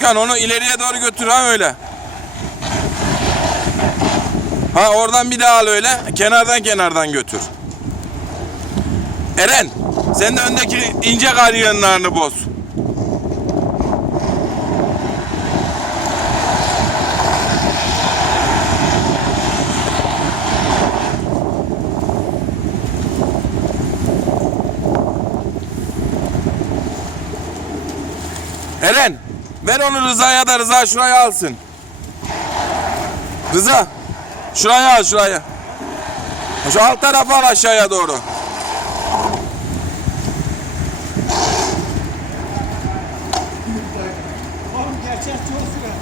Gökhan onu ileriye doğru götür ha öyle. Ha oradan bir daha al öyle. Kenardan kenardan götür. Eren sen de öndeki ince kar yığınlarını boz. Eren Ver onu Rıza'ya da Rıza şuraya alsın. Rıza. Şuraya al şuraya. Şu alt tarafa al aşağıya doğru. Oğlum gerçek çok sürer.